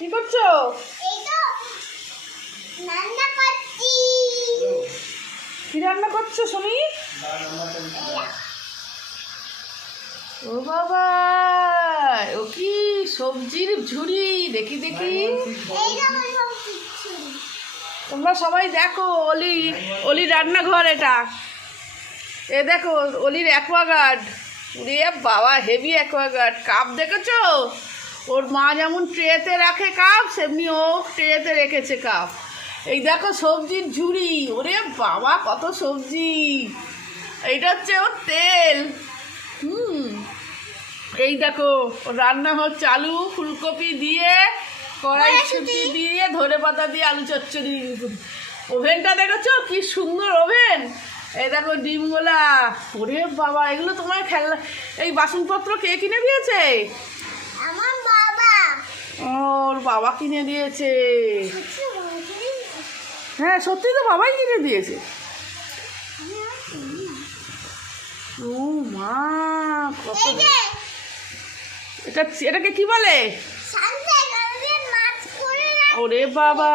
কি করছো? কি রান্না করছো শুনি? ও বাবা, ও কি সবজির ঝুড়ি? দেখি দেখি। তোমরা সবাই দেখো, অলি রান্নাঘর এটা। এ দেখো অলির অ্যাকোয়াগার্ড। রে বাবা, হেভি অ্যাকোয়াগার্ড। কাপ দেখেছো? ওর মা যেমন ট্রেতে রাখে কাপ, সেমনি ও ট্রেতে রেখেছে কাপ। এই দেখো সবজির ঝুড়ি। ওরে বাবা, কত সবজি! এইটা হচ্ছে ওর তেল। এই দেখো রান্নাঘর চালু, ফুলকপি দিয়ে, কড়াইশুঁটি দিয়ে, ধনেপাতা দিয়ে আলু চচ্চড়ি। ওভেনটা দেখেছো কি সুন্দর ওভেন? এই দেখো ডিমগুলা। ওরে বাবা, এগুলো তোমার খেলনা। এই বাসনপত্র কে কিনে দিয়েছে? আমার বাবা। ওর বাবা কিনে দিয়েছে। হ্যাঁ সত্যি তো, বাবাই কিনে দিয়েছে। ও মা, কত! এটাকে কি বলে? ওরে বাবা।